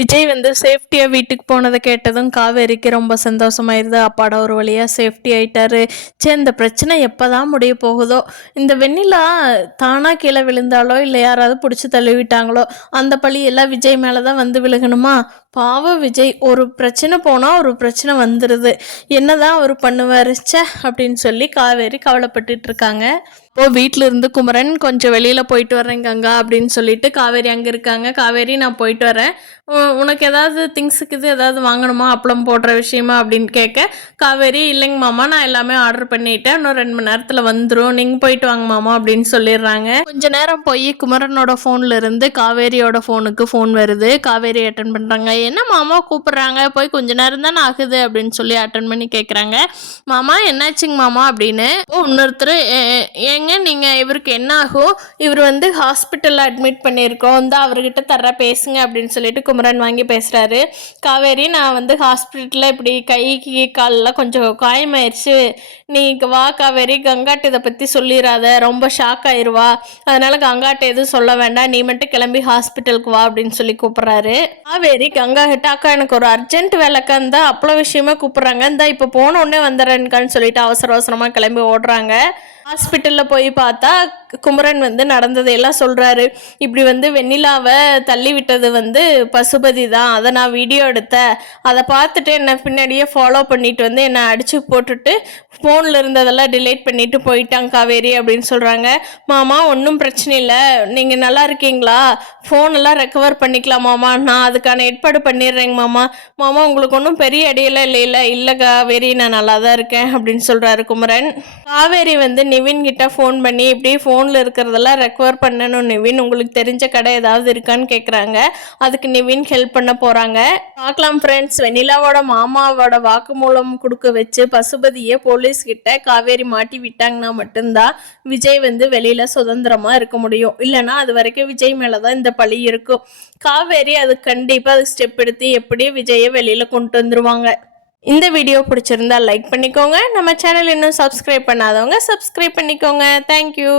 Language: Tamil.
விஜய் வந்து சேஃப்டியா வீட்டுக்கு போனதை கேட்டதும் காவேரிக்கு ரொம்ப சந்தோஷமாயிருது. அப்பாடா ஒரு வழியா சேஃப்டி ஆயிட்டாரு. சே இந்த பிரச்சனை எப்பதான் முடிய போகுதோ. இந்த வெண்ணிலா தானா கீழே விழுந்தாலோ இல்லை யாராவது பிடிச்சி தள்ளிவிட்டாங்களோ அந்த பழி எல்லாம் விஜய் மேலதான் வந்து விழுகணுமா? பாவம் விஜய், ஒரு பிரச்சனை போனா ஒரு பிரச்சனை வந்துடுது, என்னதான் அவர் பண்ணுவாரு ச்சே அப்படின்னு சொல்லி காவேரி கவலைப்பட்டுட்டு இருக்காங்க. இப்போ வீட்டில இருந்து குமரன் கொஞ்சம் வெளியில போயிட்டு வர்றேன் கங்கா அப்படின்னு சொல்லிட்டு காவேரி அங்கே இருக்காங்க. காவேரி நான் போயிட்டு வரேன், உனக்கு ஏதாவது திங்ஸுக்கு இது ஏதாவது வாங்கணுமா அப்பளம் போடுற விஷயமா அப்படின்னு கேட்க காவேரி இல்லைங்க மாமா நான் எல்லாமே ஆர்டர் பண்ணிட்டேன், இன்னும் 2 மணி நேரத்தில் வந்துடும், நீங்கள் போயிட்டு வாங்க மாமா அப்படின்னு சொல்லிடுறாங்க. கொஞ்ச நேரம் போய் குமரனோட ஃபோனில் இருந்து காவேரியோட ஃபோனுக்கு ஃபோன் வருது. காவேரி அட்டன் பண்ணுறாங்க. என்ன மாமா கூப்பிட்றாங்க, போய் கொஞ்ச நேரம் தானே ஆகுது அப்படின்னு சொல்லி அட்டன் பண்ணி கேட்குறாங்க. மாமா என்னாச்சுங்க மாமா அப்படின்னு. இன்னொருத்தர் ஏங்க நீங்கள் இவருக்கு என்ன ஆகும், இவர் வந்து ஹாஸ்பிட்டலில் அட்மிட் பண்ணியிருக்கோம், வந்து அவர்கிட்ட தர்ற பேசுங்க அப்படின்னு சொல்லிட்டு குமரன் வாங்கி பேசுகிறாரு. காவேரி நான் வந்து ஹாஸ்பிட்டலில் இப்படி கைக்கு காலெலாம் கொஞ்சம் காயமாயிருச்சு, நீ வா காவேரி, கங்காட்டு இதை பற்றி சொல்லிடாத, ரொம்ப ஷாக் ஆயிடுவா, அதனால கங்காட்ட எதுவும் சொல்ல வேண்டாம், நீ மட்டும் கிளம்பி ஹாஸ்பிட்டலுக்கு வா அப்படின்னு சொல்லி கூப்பிட்றாரு. காவேரி கங்கா கிட்ட அக்கா எனக்கு ஒரு அர்ஜென்ட் வேலைக்கா இருந்தா அப்பளோ விஷயமா கூப்பிட்றாங்க, இந்தா இப்போ போன உடனே வந்துடுறேன்கான்னு சொல்லிட்டு அவசர அவசரமாக கிளம்பி ஓடுறாங்க. ஹாஸ்பிட்டலில் போய் பார்த்தா குமரன் வந்து நடந்ததையெல்லாம் சொல்கிறாரு. இப்படி வந்து வெண்ணிலாவை தள்ளி விட்டது வந்து பசுபதி தான், அதை நான் வீடியோ எடுத்தேன், அதை பார்த்துட்டு என்னை பின்னாடியே ஃபாலோ பண்ணிட்டு வந்து என்னை அடித்து போட்டுட்டு ஃபோனில் இருந்ததெல்லாம் டிலீட் பண்ணிட்டு போயிட்டாங்க காவேரி அப்படின்னு சொல்கிறாங்க. மாமா ஒன்றும் பிரச்சனை இல்லை, நீங்கள் நல்லா இருக்கீங்களா, ஃபோனெல்லாம் ரெக்கவர் பண்ணிக்கலாம் மாமா, நான் அதுக்கான ஏற்பாடு பண்ணிடுறேங்க மாமா, மாமா உங்களுக்கு ஒன்றும் பெரிய அடியெல்லாம் இல்லை காவேரி நான் நல்லா தான் இருக்கேன் அப்படின்னு சொல்கிறாரு குமரன். காவேரி வந்து நிவின் கிட்ட ஃபோன் பண்ணி இப்படி ஃபோனில் இருக்கிறதெல்லாம் ரெக்கவர் பண்ணணும் நிவின், உங்களுக்கு தெரிஞ்ச கடை ஏதாவது இருக்கான்னு கேட்குறாங்க. அதுக்கு நிவின் ஹெல்ப் பண்ண போகிறாங்க. பார்க்கலாம் ஃப்ரெண்ட்ஸ், வெண்ணிலாவோட மாமாவோட வாக்குமூலம் கொடுக்க வச்சு பசுபதியை போலீஸ் கிட்ட காவேரி மாட்டி விட்டாங்கன்னா மட்டும்தான் விஜய் வந்து வெளியில சுதந்திரமா இருக்க முடியும், இல்லைன்னா அது வரைக்கும் விஜய் மேலதான் இந்த பழி இருக்கும். காவேரி அது கண்டிப்பா அது ஸ்டெப் எடுத்து எப்படியும் விஜயை வெளியில கொண்டு வந்துருவாங்க. இந்த வீடியோ பிடிச்சிருந்தா லைக் பண்ணிக்கோங்க, நம்ம சேனல் இன்னும் சப்ஸ்கிரைப் பண்ணாதவங்க சப்ஸ்கிரைப் பண்ணிக்கோங்க. தேங்க்யூ.